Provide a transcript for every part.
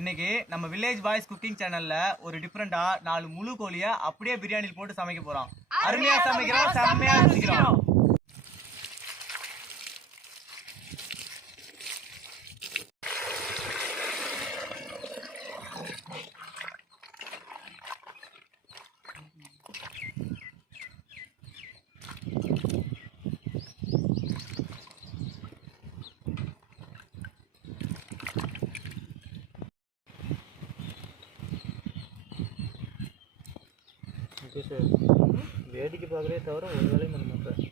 இன்னைக்கு நம்ம village boys cooking சேனல்ல ஒரு டிஃபரெண்டா 4 முழு கோழியை அப்படியே பிரியாணியில் போட்டு சமைக்க போறோம். அருமையா சமைக்கிறோம், செம்மையா ருசிக்கிறோம். வேடிக்கை பார்க்குறே தவிர ஒரு வேலையும் பண்ண மாட்டேன்.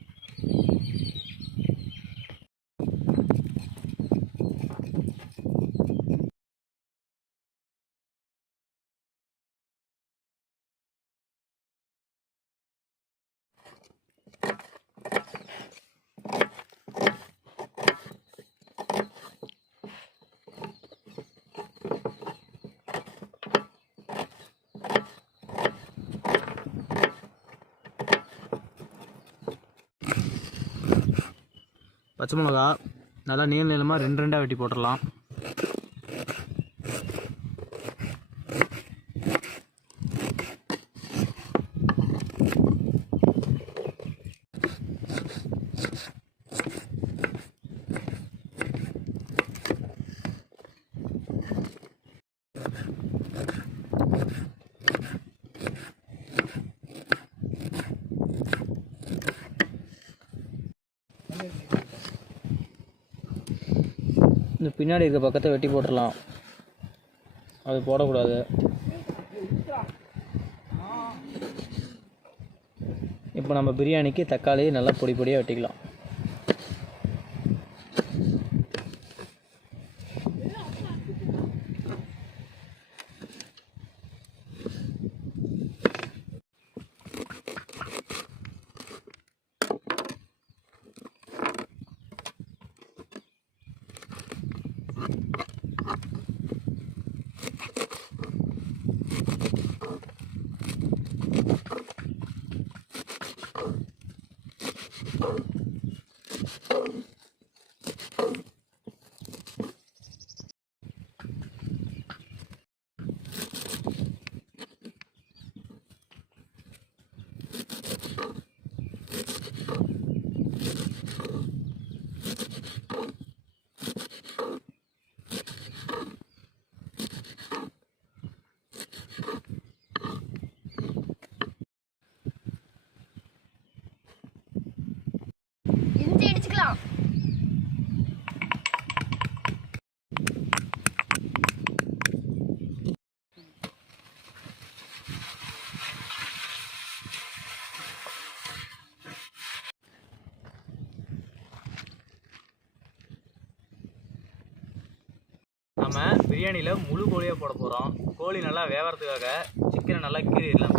பச்சை மிளகா நல்லா நீளமாக ரெண்டாக வெட்டி போட்டுடலாம். இந்த பின்னாடி இருக்க பக்கத்தை வெட்டி போட்டுடலாம், அது போடக்கூடாது. இப்போ நம்ம பிரியாணிக்கு தக்காளி நல்லா பொடி பொடியாக வெட்டிக்கலாம். நம்ம பிரியாணியில் முழு கோழியாக போட போகிறோம். கோழி நல்லா வேவறதுக்காக சிக்கனை நல்லா கீறிடலாம்.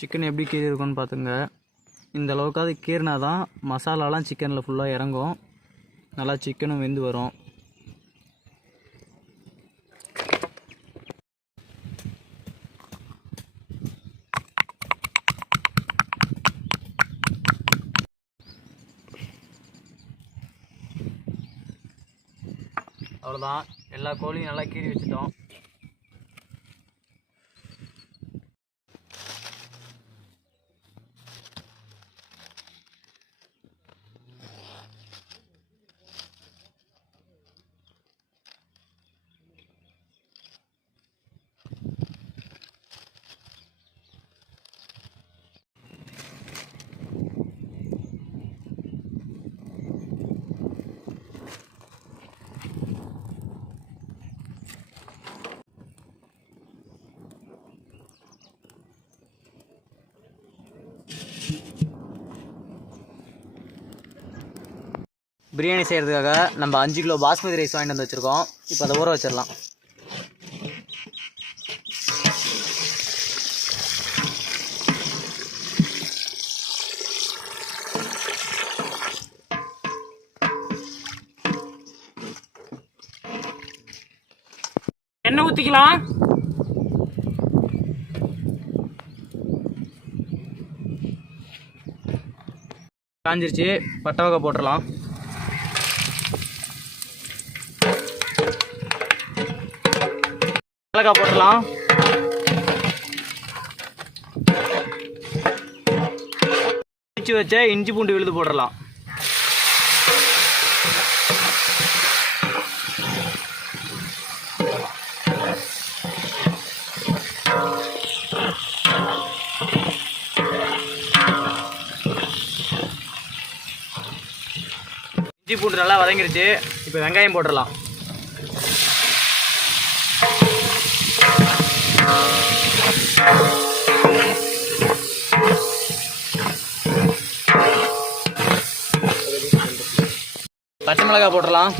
சிக்கன் எப்படி கீறி இருக்குன்னு பார்த்துங்க. இந்த அளவுக்காவது கீறினா தான் மசாலாலாம் சிக்கனில் ஃபுல்லாக இறங்கும், நல்லா சிக்கனும் வெந்து வரும். அவ்வளோதான், எல்லா கோழியும் நல்லா கீறி வச்சுட்டோம். பிரியாணி செய்கிறதுக்காக நம்ம 5 கிலோ பாஸ்மதி ரைஸ் வாங்கிட்டு வந்து வச்சுருக்கோம். இப்போ அதை ஊற வச்சிடலாம். எண்ணெய் ஊற்றிக்கலாம். காஞ்சிருச்சு. பட்டை வகை போட்டுடலாம். மிளகாய் போட்டுடலாம். பிடிச்சி வச்ச இஞ்சி பூண்டு விழுது போட்டுடலாம். இஞ்சி பூண்டு நல்லா வதங்கிருச்சு. இப்போ வெங்காயம் போட்டுடலாம். பச்சை மிளகாய் போட்டுடலாம்.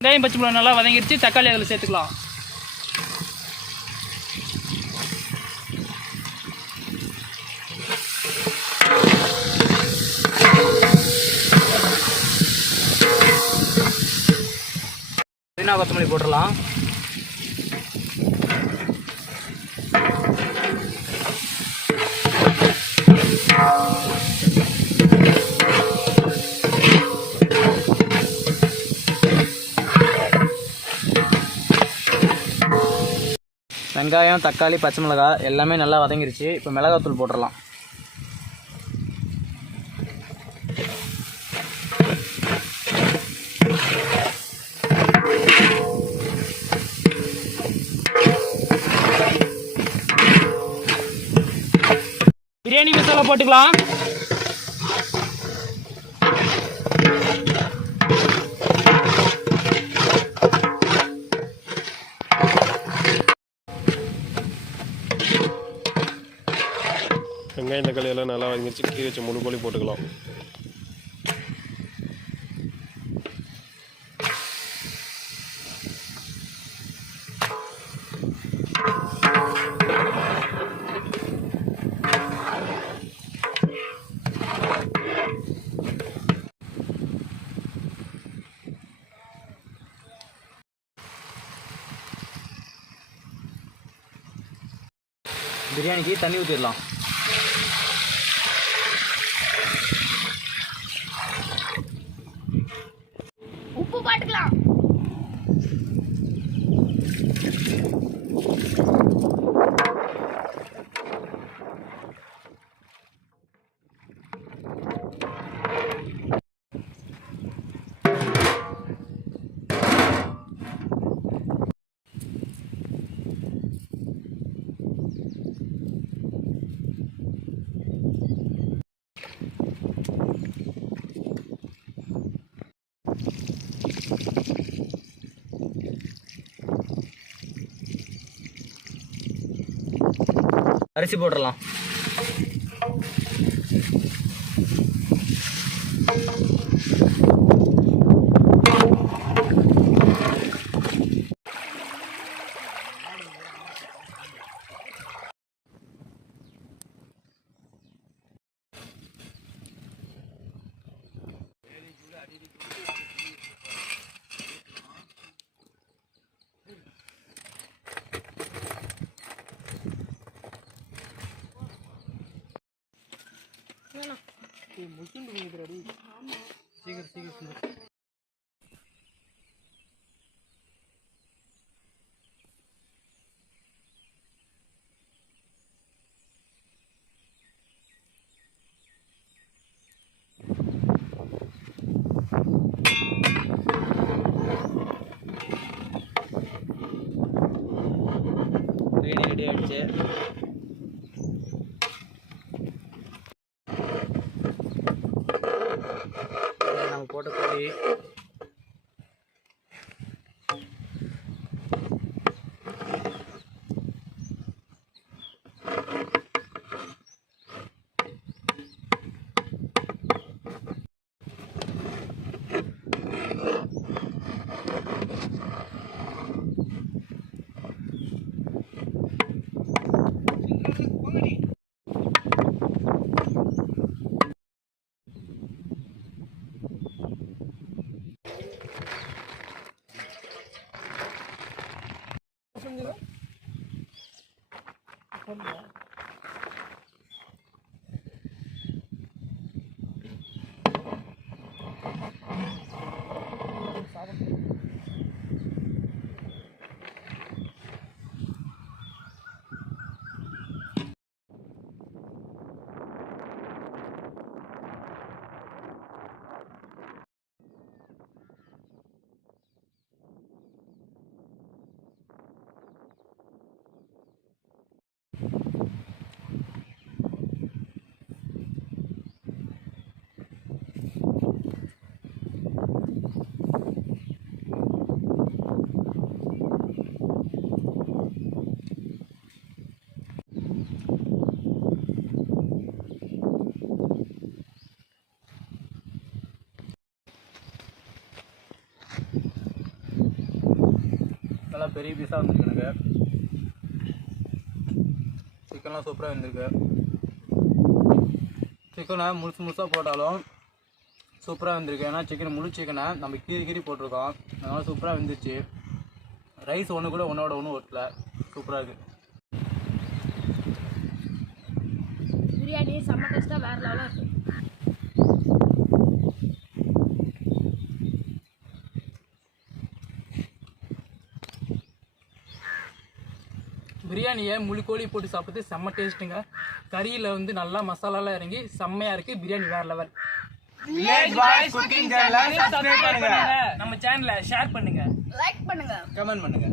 வெங்காயம் பச்சை மிளகாய் நல்லா வதங்கிருச்சு. தக்காளி அதில் சேர்த்துக்கலாம். புதினா கொத்தமல்லி போட்டுடலாம். வெங்காயம் தக்காளி பச்சை மிளகாய் எல்லாமே நல்லா வதங்கிருச்சு. இப்போ மிளகாத்தூள் போட்டுடலாம். பிரியாணி மசாலா போட்டுக்கலாம். வெங்காயம் தக்காளி எல்லாம் நல்லா வதங்கிச்சு. கீரை வச்ச முழு கோழி போட்டுக்கலாம். பிரியாணிக்கு தண்ணி ஊற்றிடலாம். உப்பு போட்டுக்கலாம். அரிசி போட்டுடலாம். பிரியாணி ரெடி ஆகிடுச்சு. போட்ட கோழி. நல்லா பெரிய பீஸாக வந்துருக்கு எனக்கு. சிக்கன்லாம் சூப்பராக வந்துருக்கு. சிக்கனை முழுசாக போட்டாலும் சூப்பராக வந்துருக்கு. ஏன்னா சிக்கன் முழு சிக்கனை நம்ம கீறி போட்டிருக்கோம். அதனால் சூப்பராக வந்துருச்சு. ரைஸ் ஒன்று கூட ஒன்றோட ஒன்று ஒட்டல. சூப்பராக இருக்குது. பிரியாணி செம்ம டேஸ்ட்டாக வேறு லெவலாக இருக்குது. பிரியாணியை முழு கோழி போட்டு சாப்பிட்றது செம்ம டேஸ்ட்டுங்க. கறியில் வந்து நல்லா மசாலாலாம் இறங்கி செம்மையாக இருக்குது. பிரியாணி வேறு லெவல். குக்கிங் சேனலை சப்ஸ்கிரைப் பண்ணுங்க. நம்ம சேனலை ஷேர் பண்ணுங்கள், லைக் பண்ணுங்க, கமெண்ட் பண்ணுங்க.